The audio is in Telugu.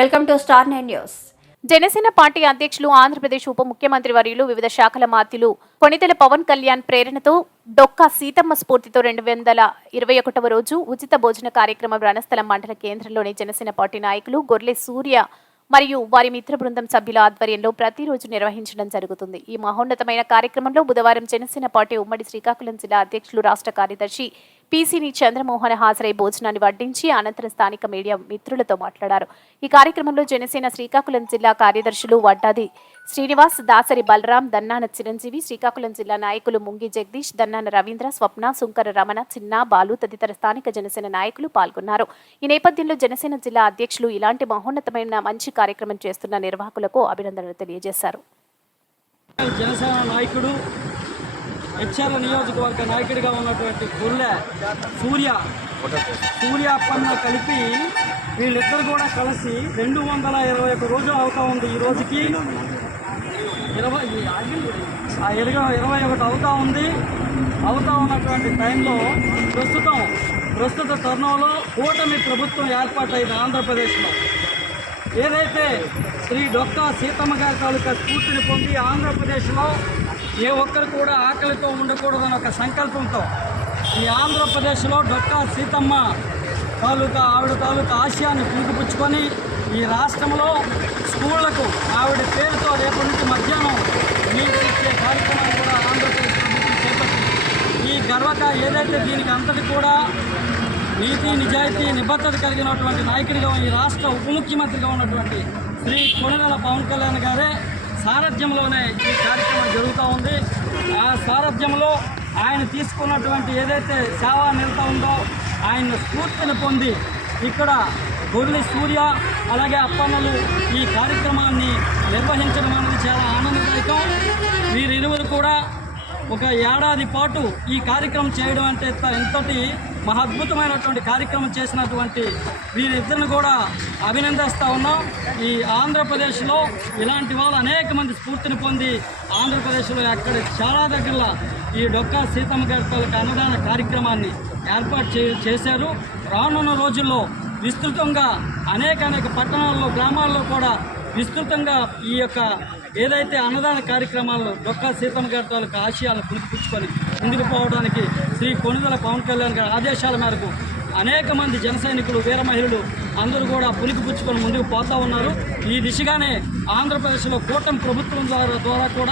Welcome to star 9 news. Janasena party అధ్యక్షులు ఆంధ్రప్రదేశ్ ఉప ముఖ్యమంత్రి వర్యులు వివిధ శాఖల మాత్యులు కొణిదెల పవన్ కళ్యాణ్ ప్రేరణతో డొక్కా సీతమ్మ స్ఫూర్తితో 2021వ రోజు ఉచిత భోజన కార్యక్రమం రణస్థలం మండల కేంద్రంలోని జనసేన పార్టీ నాయకులు గొర్లె సూర్య మరియు వారి మిత్ర బృందం సభ్యుల ఆధ్వర్యంలో ప్రతిరోజు నిర్వహించడం జరుగుతుంది. ఈ మహోన్నతమైన కార్యక్రమంలో బుధవారం జనసేన పార్టీ ఉమ్మడి శ్రీకాకుళం జిల్లా అధ్యక్షులు రాష్ట్ర కార్యదర్శి పీసీని చంద్రమోహన్ హాజరై భోజనాన్ని వడ్డించి అనంతరం స్థానిక మీడియా మిత్రులతో మాట్లాడారు. ఈ కార్యక్రమంలో జనసేన శ్రీకాకుళం జిల్లా కార్యదర్శులు వడ్డాది శ్రీనివాస్, దాసరి బలరాం, దన్నాన చిరంజీవి, శ్రీకాకుళం జిల్లా నాయకులు ముంగి జగదీష్, దన్నాన రవీంద్ర, స్వప్న, సుంకర రమణ, చిన్న, బాలు తదితర స్థానిక జనసేన నాయకులు పాల్గొన్నారు. ఈ నేపథ్యంలో జనసేన జిల్లా అధ్యక్షులు ఇలాంటి మహోన్నతమైన మంచి కార్యక్రమం చేస్తున్న నిర్వాహకులకు అభినందనలు తెలియజేశారు. జనసేన నాయకుడు హెచ్ఆర్ నియోజకవర్గ నాయకుడిగా ఉన్నటువంటి గొర్లె సూర్య అప్పన్న కలిపి వీళ్ళిద్దరు కూడా కలిసి 221 రోజులు అవుతా ఉంది. ఈ రోజుకి 21 అవుతా ఉన్నటువంటి టైంలో ప్రస్తుత తరుణంలో కూటమి ప్రభుత్వం ఏర్పాటైంది. ఆంధ్రప్రదేశ్లో ఏదైతే శ్రీ డొక్కా సీతమ్మ గారి తాలూకా స్ఫూర్తిని పొంది ఆంధ్రప్రదేశ్లో ఏ ఒక్కరు కూడా ఆకలితో ఉండకూడదని ఒక సంకల్పంతో ఈ ఆంధ్రప్రదేశ్లో డొక్కా సీతమ్మ ఆవిడ తాలూకా ఆశయాన్ని పూగిపుచ్చుకొని ఈ రాష్ట్రంలో స్కూళ్లకు ఆవిడ పేరుతో రేపటి నుంచి మధ్యాహ్నం నీళ్ళు ఇచ్చే కార్యక్రమాన్ని కూడా ఆంధ్రప్రదేశ్ ప్రభుత్వం చేపట్టింది. ఈ ఏదైతే దీనికి అంతటి కూడా నీతి, నిజాయితీ, నిబద్ధత కలిగినటువంటి నాయకుడిగా ఈ రాష్ట్ర ఉప ముఖ్యమంత్రిగా ఉన్నటువంటి శ్రీ కొణిదెల పవన్ కళ్యాణ్ గారే సారథ్యంలోనే ఈ కార్యక్రమం జరుగుతూ ఉంది. ఆ సారథ్యంలో ఆయన తీసుకున్నటువంటి ఏదైతే సేవా నిరత ఉందో ఆయన స్ఫూర్తిని పొంది ఇక్కడ గొర్లె సూర్య అలాగే అప్పన్నలు ఈ కార్యక్రమాన్ని నిర్వహించడం అనేది చాలా ఆనందదాయకం. వీరిరువురు కూడా ఒక ఏడాది పాటు ఈ కార్యక్రమం చేయడం అంటే ఎంతటి మహాద్భుతమైనటువంటి కార్యక్రమం చేసినటువంటి వీరిద్దరిని కూడా అభినందిస్తూ ఉన్నాం. ఈ ఆంధ్రప్రదేశ్లో ఇలాంటి వాళ్ళు అనేక మంది స్ఫూర్తిని పొంది ఆంధ్రప్రదేశ్లో అక్కడ చాలా దగ్గరలో ఈ డొక్కా సీతమ్మ గారి అన్నదాన కార్యక్రమాన్ని ఏర్పాటు చేశారు. రానున్న రోజుల్లో విస్తృతంగా అనేక పట్టణాల్లో, గ్రామాల్లో కూడా విస్తృతంగా ఈ యొక్క ఏదైతే అన్నదాన కార్యక్రమాల్లో డొక్కా సీతమ్మ గారి తాలూకా ఆశయాలను పులికిపుచ్చుకొని ముందుకు పోవడానికి శ్రీ కొణిదెల పవన్ కళ్యాణ్ గారి ఆదేశాల మేరకు అనేక మంది జన సైనికులు, వీర మహిళలు అందరూ కూడా పులికిపుచ్చుకొని ముందుకు పోతూ ఉన్నారు. ఈ దిశగానే ఆంధ్రప్రదేశ్లో కూటమి ప్రభుత్వం ద్వారా కూడా